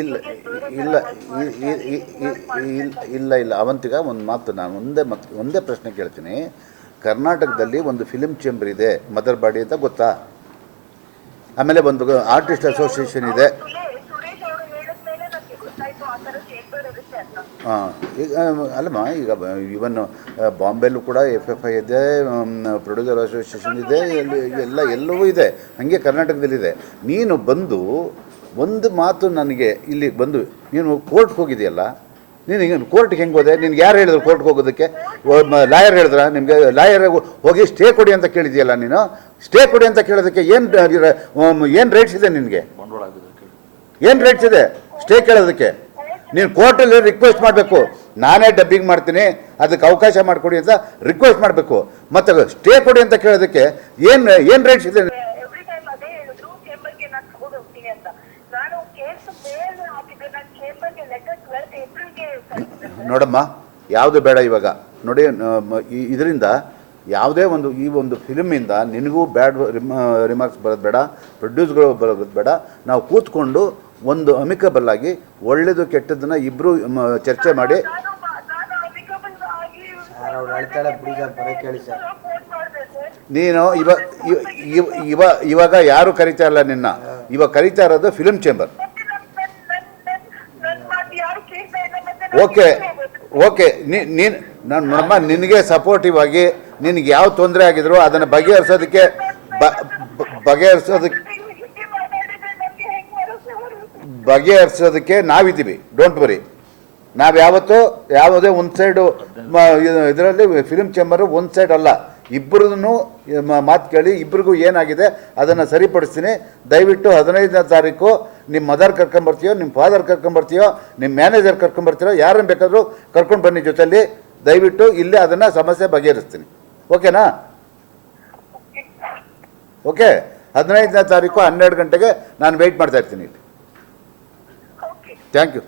ಇಲ್ಲ ಇಲ್ಲ ಇಲ್ಲ ಇಲ್ಲ. ಅವಂತಿಗ ಒಂದು ಮಾತು ನಾನು ಒಂದೇ ಮತ್ತೆ ಒಂದೇ ಪ್ರಶ್ನೆ ಕೇಳ್ತೀನಿ. ಕರ್ನಾಟಕದಲ್ಲಿ ಒಂದು ಫಿಲಿಮ್ ಚೇಂಬರ್ ಇದೆ ಮದರ್ ಬಾಡಿ ಅಂತ ಗೊತ್ತಾ? ಆಮೇಲೆ ಒಂದು ಆರ್ಟಿಸ್ಟ್ ಅಸೋಸಿಯೇಷನ್ ಇದೆ. ಹಾಂ ಈಗ ಅಲ್ಲಮ್ಮ ಈಗ ಇವನ್ ಬಾಂಬೆಲ್ಲೂ ಕೂಡ ಎಫ್ ಎಫ್ ಐ ಇದೆ ಪ್ರೊಡ್ಯೂಸರ್ ಅಸೋಸಿಯೇಷನ್ ಇದೆ ಎಲ್ಲಿ ಎಲ್ಲ ಎಲ್ಲವೂ ಇದೆ. ಹಾಗೆ ಕರ್ನಾಟಕದಲ್ಲಿದೆ ನೀನು ಬಂದು ಒಂದು ಮಾತು ನನಗೆ ಇಲ್ಲಿ ಬಂದು ನೀನು ಕೋರ್ಟ್ಗೆ ಹೋಗಿದೆಯಲ್ಲ? ನೀನು ಹಿಂಗೆ ಕೋರ್ಟ್ಗೆ ಹೆಂಗೆ ಹೋದೆ? ನಿನ್ಗೆ ಯಾರು ಹೇಳಿದ್ರು ಕೋರ್ಟ್ಗೆ ಹೋಗೋದಕ್ಕೆ? ಲಾಯರ್ ಹೇಳಿದ್ರ? ನಿಮಗೆ ಲಾಯರ್ ಹೋಗಿ ಸ್ಟೇ ಕೊಡಿ ಅಂತ ಕೇಳಿದೆಯಲ್ಲ ನೀನು? ಸ್ಟೇ ಕೊಡಿ ಅಂತ ಕೇಳೋದಕ್ಕೆ ಏನು ಏನು ರೈಟ್ಸ್ ಇದೆ ನಿನಗೆ? ಏನು ರೈಟ್ಸ್ ಇದೆ? ಸ್ಟೇ ಕೇಳೋದಕ್ಕೆ? ನೀನು ಕೋರ್ಟಲ್ಲಿ ರಿಕ್ವೆಸ್ಟ್ ಮಾಡಬೇಕು. ನಾನೇ ಡಬ್ಬಿಂಗ್ ಮಾಡ್ತೀನಿ ಅದಕ್ಕೆ ಅವಕಾಶ ಮಾಡಿಕೊಡಿ ಅಂತ ರಿಕ್ವೆಸ್ಟ್ ಮಾಡಬೇಕು. ಮತ್ತು ಸ್ಟೇ ಕೊಡಿ ಅಂತ ಕೇಳೋದಕ್ಕೆ ಏನು ಏನು ರೈಟ್ಸ್ ಇದೆ? ನೋಡಮ್ಮ ಯಾವುದು ಬೇಡ ಇವಾಗ. ನೋಡಿ ಇದರಿಂದ ಯಾವುದೇ ಒಂದು ಈ ಒಂದು ಫಿಲ್ಮಿಂದ ನಿನಗೂ ಬ್ಯಾಡ್ ರಿಮಾರ್ಕ್ಸ್ ಬರೋದು ಬೇಡ ಪ್ರೊಡ್ಯೂಸ್ಗಳು ಬರೋದು ಬೇಡ. ನಾವು ಕೂತ್ಕೊಂಡು ಒಂದು ಅಮಿಕಬಲ್ ಆಗಿ ಒಳ್ಳೆಯದು ಕೆಟ್ಟದನ್ನ ಇಬ್ಬರು ಚರ್ಚೆ ಮಾಡಿ. ನಾನು ಸರ್ ಅವ್ರು ಬಿಡಿ ಸರ್ ಬರೀ ಕೇಳಿ ಸರ್. ಇವ ಇವ- ಇವ- ಇವ ಇವಾಗ ಯಾರು ಕರಿತಾ ಇಲ್ಲ ನಿನ್ನ? ಇವಾಗ ಕರಿತಾ ಇರೋದು ಫಿಲ್ಮ್ ಚೇಂಬರ್ ಓಕೆ ಓಕೆ ನೀನು ನಾನು ನೋಡಮ್ಮ ನಿನಗೆ ಸಪೋರ್ಟಿವ್ ಆಗಿ ನಿನಗೆ ಯಾವ ತೊಂದರೆ ಆಗಿದ್ರು ಅದನ್ನು ಬಗೆಹರಿಸೋದಕ್ಕೆ ಬಗೆಹರಿಸೋದಕ್ಕೆ ಹಿಂಗೆ ಹಿಂಗೆ ಮಾತಾಡಿದ್ರೆ ನನ್ಗೆ ಹೆಂಗ್ ಭರೋಸೆ ಬರುತ್ತೆ ಬಗೆಹರಿಸೋದಕ್ಕೆ ನಾವಿದ್ದೀವಿ. ಡೋಂಟ್ ವರಿ ನಾವು ಯಾವತ್ತೂ, ಯಾವುದೇ ಒಂದು ಸೈಡು ಇದರಲ್ಲಿ ಫಿಲ್ಮ್ ಚೇಂಬರು ಒಂದು ಸೈಡ್ ಅಲ್ಲ. ಇಬ್ಬರದನ್ನು ಮಾತು ಕೇಳಿ ಇಬ್ಬರಿಗೂ ಏನಾಗಿದೆ ಅದನ್ನು ಸರಿಪಡಿಸ್ತೀನಿ. ದಯವಿಟ್ಟು ಹದಿನೈದನೇ ತಾರೀಕು ನಿಮ್ಮ ಮದರ್ ಕರ್ಕೊಂಬರ್ತೀಯೋ ನಿಮ್ಮ ಫಾದರ್ ಕರ್ಕೊಂಬರ್ತೀಯೋ ನಿಮ್ಮ ಮ್ಯಾನೇಜರ್ ಕರ್ಕೊಂಬರ್ತೀರೋ ಯಾರನ್ನು ಬೇಕಾದರೂ ಕರ್ಕೊಂಡು ಬನ್ನಿ ಜೊತೆಯಲ್ಲಿ ದಯವಿಟ್ಟು ಇಲ್ಲೇ ಅದನ್ನು ಸಮಸ್ಯೆ ಬಗೆಹರಿಸ್ತೀನಿ. ಓಕೆನಾ? ಓಕೆ. ಹದಿನೈದನೇ ತಾರೀಕು ಹನ್ನೆರಡು ಗಂಟೆಗೆ ನಾನು ವೆಯ್ಟ್ ಮಾಡ್ತಾ ಇರ್ತೀನಿ ಇಲ್ಲಿ. Thank you.